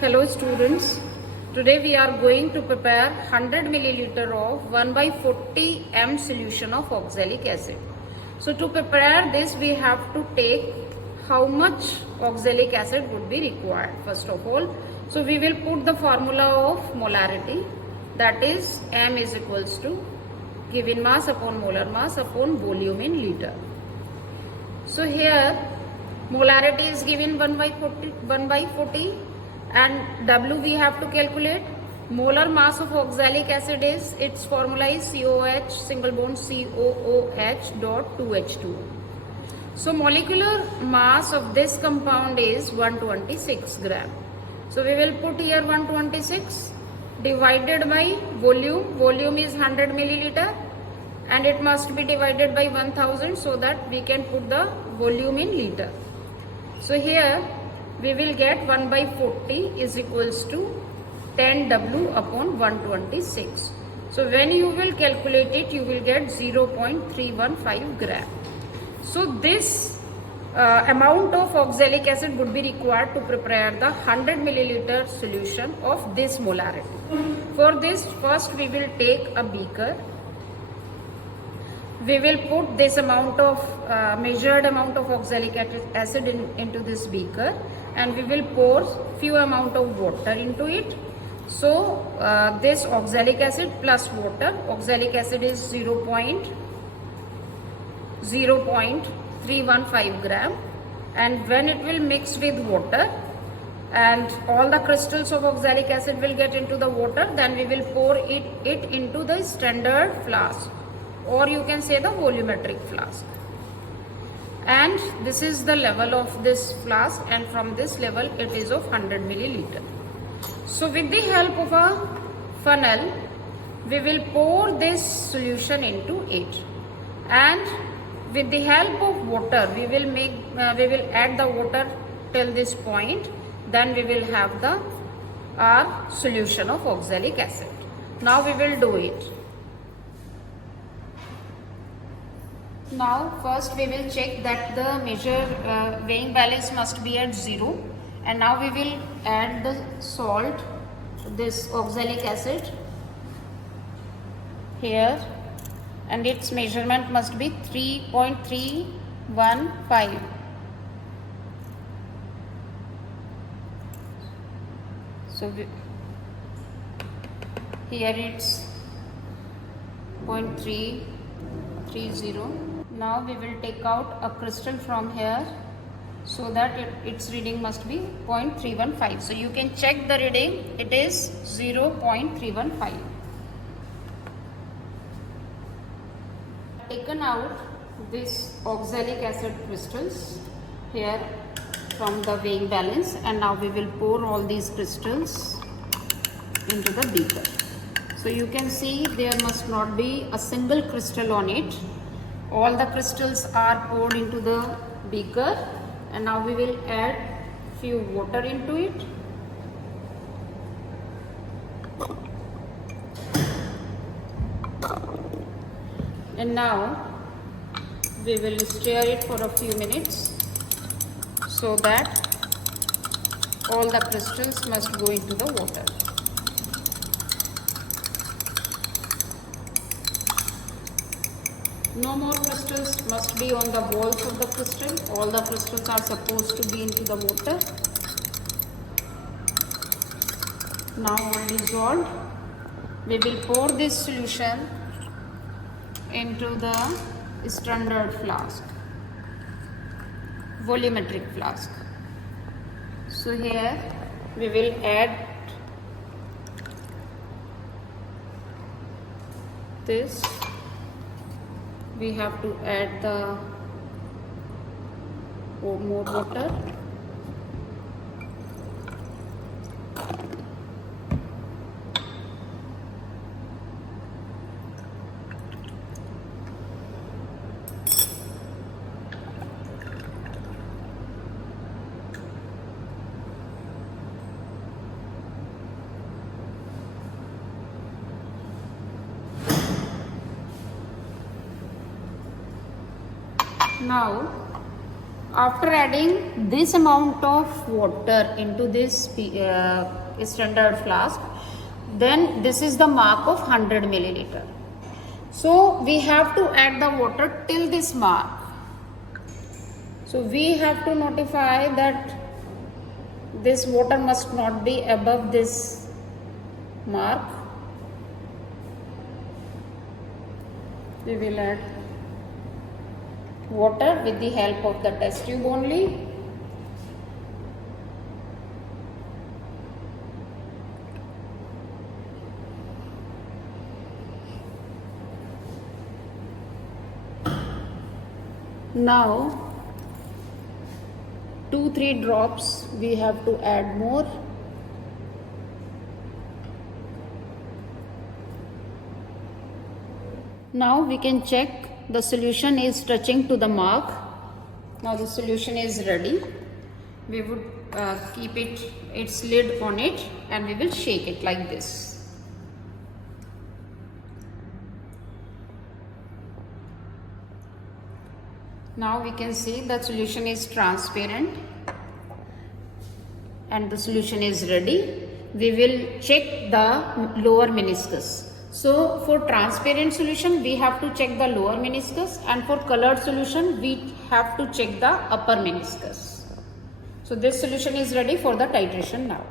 Hello students, today we are going to prepare 100 milliliter of 1 by 40 m solution of oxalic acid. So to prepare this we have to take how much oxalic acid would be required first of all. So we will put the formula of molarity, that is m is equals to given mass upon molar mass upon volume in liter. So here molarity is given 1 by 40 and W we have to calculate. Molar mass of oxalic acid is, its formula is COH single bond COOH dot 2H2. So molecular mass of this compound is 126 gram. So we will put here 126 divided by volume. Volume is 100 milliliter and it must be divided by 1000 so that we can put the volume in liter. So here we will get 1 by 40 is equals to 10 W upon 126. So when you will calculate it, you will get 0.315 gram. So this amount of oxalic acid would be required to prepare the 100 milliliter solution of this molarity. For this, first we will take a beaker. We will put this amount of measured amount of oxalic acid into this beaker and we will pour few amount of water into it. So this oxalic acid plus water, oxalic acid is 0.315 gram, and when it will mix with water and all the crystals of oxalic acid will get into the water, then we will pour it into the standard flask, or you can say the volumetric flask. And this is the level of this flask, and from this level it is of 100 milliliter. So with the help of a funnel, we will pour this solution into it, and with the help of water we will add the water till this point, then we will have our solution of oxalic acid. Now we will do it. Now first we will check that the weighing balance must be at 0, and now we will add the salt, this oxalic acid here, and its measurement must be 3.315. So here it's 0.330. Now we will take out a crystal from here so that its reading must be 0.315. So you can check the reading, it is 0.315. Taken out this oxalic acid crystals here from the weighing balance, and now we will pour all these crystals into the beaker. So you can see there must not be a single crystal on it. All the crystals are poured into the beaker, and now we will add few water into it. And now we will stir it for a few minutes so that all the crystals must go into the water. No more crystals must be on the walls of the crystal. All the crystals are supposed to be into the water. Now all dissolved. We will pour this solution into the standard flask, volumetric flask. So here we will add this. We have to add the more water. Now after adding this amount of water into this standard flask, then this is the mark of 100 milliliter. So we have to add the water till this mark. So we have to notify that this water must not be above this mark. We will add water with the help of the test tube only. Now 2-3 drops we have to add more. Now we can check the solution is touching to the mark. Now the solution is ready. We would keep its lid on it, and we will shake it like this. Now we can see the solution is transparent and the solution is ready. We will check the lower meniscus. So for transparent solution we have to check the lower meniscus, and for colored solution we have to check the upper meniscus. So this solution is ready for the titration now.